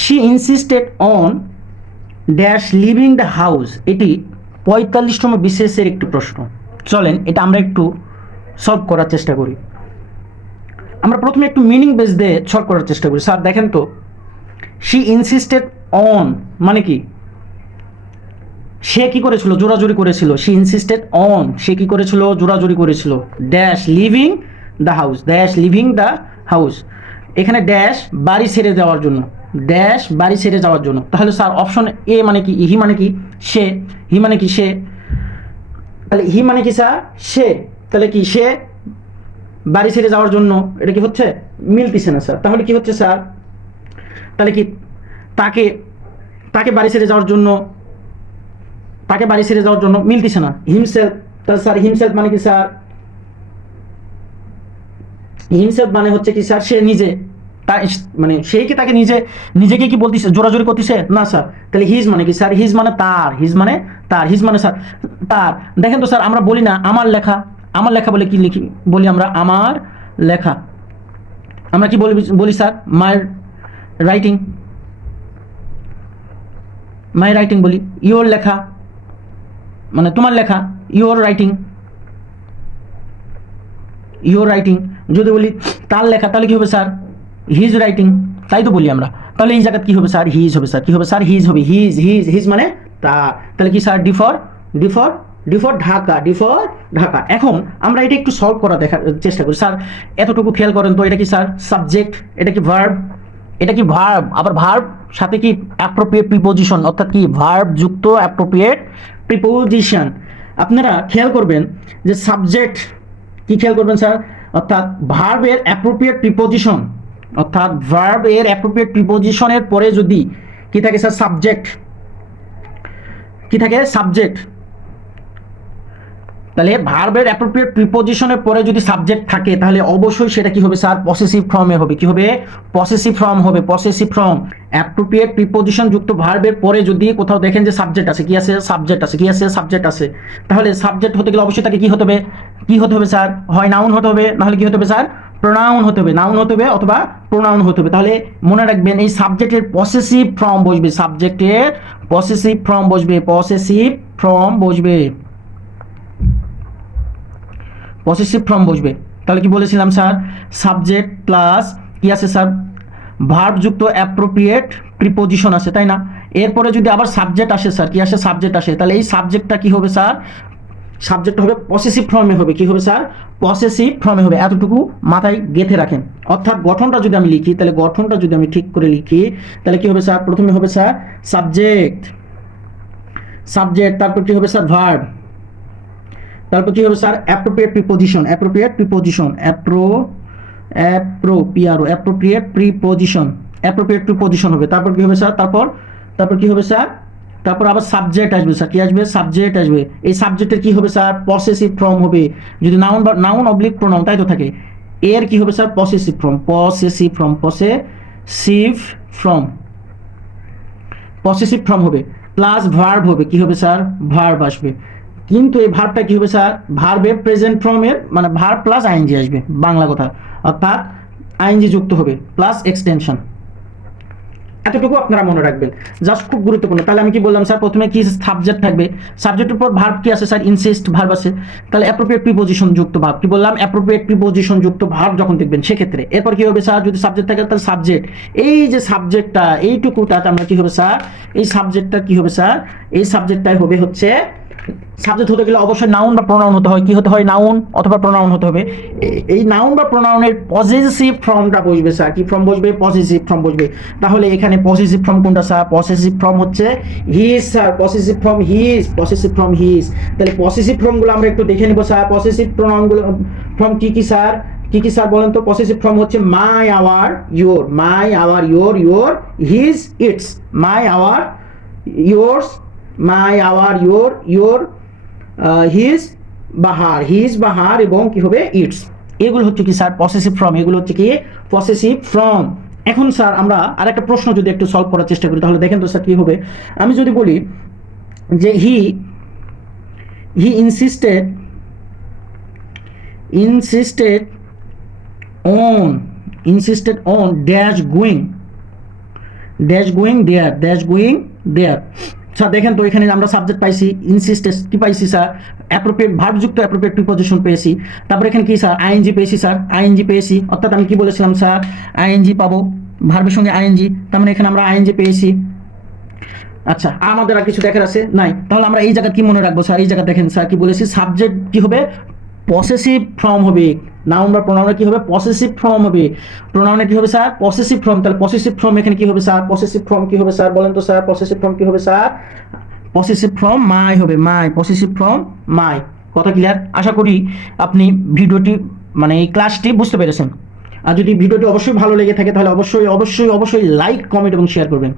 She insisted on dash living the house, এটি 45তম বিশেষের একটি প্রশ্ন। চলেন এটা আমরা একটু সলভ করার চেষ্টা করি। আমরা প্রথমে একটু মিনিং বেস দিয়ে সলভ করার চেষ্টা করি। স্যার দেখেন তো, শি ইনসিস্টেড অন মানে কি? সে কি করেছিল? জোরাজুরি করেছিল। শি ইনসিস্টেড অন, সে কি করেছিল? জোরাজুরি করেছিল। Dash living the house, dash living the house, এখানে ড্যাশ বাড়ি ছেড়ে যাওয়ার জন্য, ড্যাশ বাড়ি ছেড়ে যাওয়ার জন্য। তাহলে স্যার অপশন এ মানে কি? হি মানে কি? সে। হি মানে কি? সে। তাহলে হি মানে কি স্যার? সে। তাহলে কি সে বাড়ি ছেড়ে যাওয়ার জন্য, এটা কি হচ্ছে? মিলতেছে না স্যার। তাহলে কি হচ্ছে স্যার? তাহলে কি তাকে তাকে বাড়ি ছেড়ে যাওয়ার জন্য, তাকে বাড়ি ছেড়ে যাওয়ার জন্য মিলতেছে না। হিমসেলফ, তাহলে স্যার হিমসেলফ মানে কি স্যার? হিমসেলফ মানে হচ্ছে কি স্যার? সে নিজে। মানে সেই কি তাকে নিজে নিজেকে কি বলতেছে? জোরাজোরি করতেছে না স্যার। তাহলে হিজ মানে কি স্যার? হিজ মানে তার, হিজ মানে তার, হিজ মানে স্যার তার। দেখেন তো স্যার, আমরা বলি না আমার লেখা, আমার লেখা বলে কি লিখি? বলি আমরা আমার লেখা। আমরা কি বলি? বলি sir my writing, my writing বলি। ইওর লেখা মানে তোমার লেখা, ইওর রাইটিং, ইওর রাইটিং। যদি বলি তার লেখা, তাহলে কি হবে স্যার? হিজ রাইটিং, তাই তো বলি আমরা। তাহলে এই জায়গায় কি হবে স্যার? হিজ হবে স্যার। কি হবে স্যার? হিজ হবে। হিজ হিজ হিজ মানে তার। তাহলে কি স্যার? ডিফর ডিফর ডিফর ঢাকা, ডিফর ঢাকা। এখন আমরা এটা একটু সলভ করার দেখার চেষ্টা করি। স্যার এতটুকু খেয়াল করেন তো, এটা কি স্যার? সাবজেক্ট, এটা কি ভার্ব, এটা কি ভার্ব, আবার ভার্ব সাথে কি অ্যাপ্রোপ্রিয়েট প্রিপোজিশন, অর্থাৎ কি ভার্ব যুক্ত অ্যাপ্রোপ্রিয়েট প্রিপোজিশন। আপনারা খেয়াল করবেন যে সাবজেক্ট কি খেয়াল করবেন স্যার? অর্থাৎ ভার্বের অ্যাপ্রোপ্রিয়েট প্রিপোজিশন, অর্থাৎ ভার্বের অ্যাপ্রোপ্রিয়েট প্রিপোজিশনের পরে যদি কি থাকে স্যার? সাবজেক্ট। কি থাকে? সাবজেক্ট। তাহলে ভার্বের অ্যাপ্রোপ্রিয়েট প্রিপোজিশনের পরে যদি সাবজেক্ট থাকে, তাহলে অবশ্যই সেটা কি হবে স্যার? পসেসিভ ফর্মে হবে। কি হবে? পসেসিভ ফর্ম হবে। Possessive form. অ্যাপ্রোপ্রিয়েট প্রিপোজিশন যুক্ত ভার্বের পরে যদি কোথাও দেখেন যে সাবজেক্ট আছে, কি আছে? সাবজেক্ট আছে। কি আছে? সাবজেক্ট আছে। তাহলে সাবজেক্ট হতে গেলে অবশ্যই তাকে কি হতে হবে? কি হতে হবে স্যার? হয় নাউন হতে হবে, নাহলে কি হতে হবে স্যার? প্রোনাউন হতে হবে। নাউন হতে হবে অথবা প্রোনাউন হতে হবে। তাহলে মনে রাখবেন এই সাবজেক্টের পসেসিভ ফর্ম বসবে, সাবজেক্টের পসেসিভ ফর্ম বসবে, পসেসিভ ফর্ম বসবে, পসেসিভ ফর্ম বসবে। তাহলে কি বলেছিলাম স্যার? সাবজেক্ট প্লাস কি আছে স্যার? ভার্ব যুক্ত অ্যাপ্রোপ্রিয়েট প্রিপোজিশন আছে, তাই না? এরপরে যদি আবার সাবজেক্ট আসে স্যার, কি আসে? সাবজেক্ট আসে। তাহলে এই সাবজেক্টটা কি হবে স্যার? সাবজেক্ট হবে পসেসিভ ফর্মে হবে। কি হবে স্যার? পসেসিভ ফর্মে হবে। এতটুকু মাথায় গেঁথে রাখেন। অর্থাৎ গঠনটা যদি আমি লিখি, তাহলে গঠনটা যদি আমি ঠিক করে লিখি, তাহলে কি হবে স্যার? প্রথমে হবে স্যার সাবজেক্ট, সাবজেক্ট, তারপর কি হবে স্যার? ভার্ব, তারপর কি হবে sir? Appropriate preposition, appropriate preposition, appropriate preposition, appropriate preposition হবে। তারপর কি হবে স্যার? তারপর তারপর কি হবে স্যার? তারপর আবার সাবজেক্ট আসবে স্যার। কি আসবে? সাবজেক্ট আসবে। এই সাবজেক্টের কি হবে স্যার? পসেসিভ ফর্ম হবে। যদি নাউন বা নাউন অবলিক প্রোনাউন তাই তো থাকে, এর কি হবে sir? Possessive form, possessive form, possessive form, possessive form হবে। প্লাস ভার্ব হবে। কি হবে স্যার? ভার্ব আসবে। কিন্তু এই ভার্বটা কি হবে স্যার? ভার্বের প্রেজেন্ট ফর্মের মানে ভার্ব প্লাস আইএনজি আসবে, বাংলা কথা। অর্থাৎ আইএনজি যুক্ত হবে প্লাস এক্সটেনশন। এতটুকু আপনারা মনে রাখবেন, জাস্ট খুব গুরুত্বপূর্ণ। তাহলে আমি কি বললাম স্যার? প্রথমে কি সাবজেক্ট থাকবে, সাবজেক্টের পর ভার্ব কি আছে স্যার? ইনসিস্ট ভার্ব আছে। তাহলে অ্যাপ্রোপ্রিয়েট প্রিপোজিশন যুক্ত ভার্ব, কি বললাম? অ্যাপ্রোপ্রিয়েট প্রিপোজিশন যুক্ত ভার্ব যখন দেখবেন সেক্ষেত্রে এরপর কি হবে স্যার? যদি সাবজেক্ট থাকে তাহলে সাবজেক্ট। এই যে সাবজেক্টটা, এইটুকুটাতে আমরা কি হবে স্যার? এই সাবজেক্টটা কি হবে স্যার? এই সাবজেক্টটাই হবে হচ্ছে, সাবজেক্ট হতে গেলে অবশ্যই নাউন বা প্রোনাউন হতে হয়। কি হতে হয়? নাউন অথবা প্রোনাউন হতে হবে। এই নাউন বা প্রোনাউনের পসেসিভ ফর্মটা বসবে স্যার। কি ফর্ম বসবে? পসেসিভ ফর্ম বসবে। তাহলে এখানে পসেসিভ ফর্ম কোনটা স্যার? পসেসিভ ফর্ম হচ্ছে his sir. Possessive form his, possessive form his. তাহলে পসেসিভ ফর্মগুলো আমরা একটু দেখে নিব স্যার। পসেসিভ প্রোনাউনগুলো ফর্ম কি কি স্যার? কি কি স্যার বলেন তো? পসেসিভ ফর্ম হচ্ছে মাই, hour, your. My, hour, your, your, his, it's. My, hour, yours, my, hour, your, your, his বা হার, হিজ বা হার, এবং কি হবে? ইটস। এগুলো হচ্ছে কি স্যার? Possessive form. এগুলো হচ্ছে কি? Possessive form. এখন স্যার আমরা আরেকটা প্রশ্ন যদি একটু সলভ করার চেষ্টা করি, তাহলে দেখেন তো স্যার কি হবে। আমি যদি বলি যে he insisted on dash dash going there, dash going there. Sir দেখেন তো এখানে আমরা সাবজেক্ট পাইছি, ইনসিস্টেন্স কি পাইছি স্যার, অ্যাপ্রোপ্রিয়েট ভার্বযুক্ত অ্যাপ্রোপ্রিয়েট প্রিপজিশন পেয়েছি। তারপর এখানে কি স্যার, আইএনজি পেয়েছি স্যার, আইএনজি পেয়েছি, অর্থাৎ আমি কি বলেছিলাম স্যার, আইএনজি পাবো, ভার্বের সঙ্গে আইএনজি, তার মানে এখানে আমরা আইএনজি পেয়েছি। আচ্ছা, আমাদের আর কিছু দেখার আছে নাই, তাহলে আমরা এই জায়গা কি মনে রাখবো স্যার, এই জায়গা দেখেন স্যার কি বলেছি, সাবজেক্ট কি হবে, পসেসিভ ফর্ম হবে, নাউন বা প্রোনাউনে কি হবে, পসেসিভ ফর্ম হবে, প্রোনাউনে কি হবে স্যার, পসেসিভ ফর্ম। তাহলে পসেসিভ ফর্ম এখানে কি হবে স্যার, পসেসিভ ফর্ম কি হবে স্যার, বলেন তো স্যার, পসেসিভ ফর্ম কি হবে স্যার, পসেসিভ ফর্ম মাই হবে, মাই, পসেসিভ ফর্ম মাই। কথা ক্লিয়ার? আশা করি আপনি ভিডিওটি মানে এই ক্লাসটি বুঝতে পেরেছেন। আর যদি ভিডিওটি অবশ্যই ভালো লেগে থাকে তাহলে অবশ্যই অবশ্যই অবশ্যই লাইক, কমেন্ট এবং শেয়ার করবেন।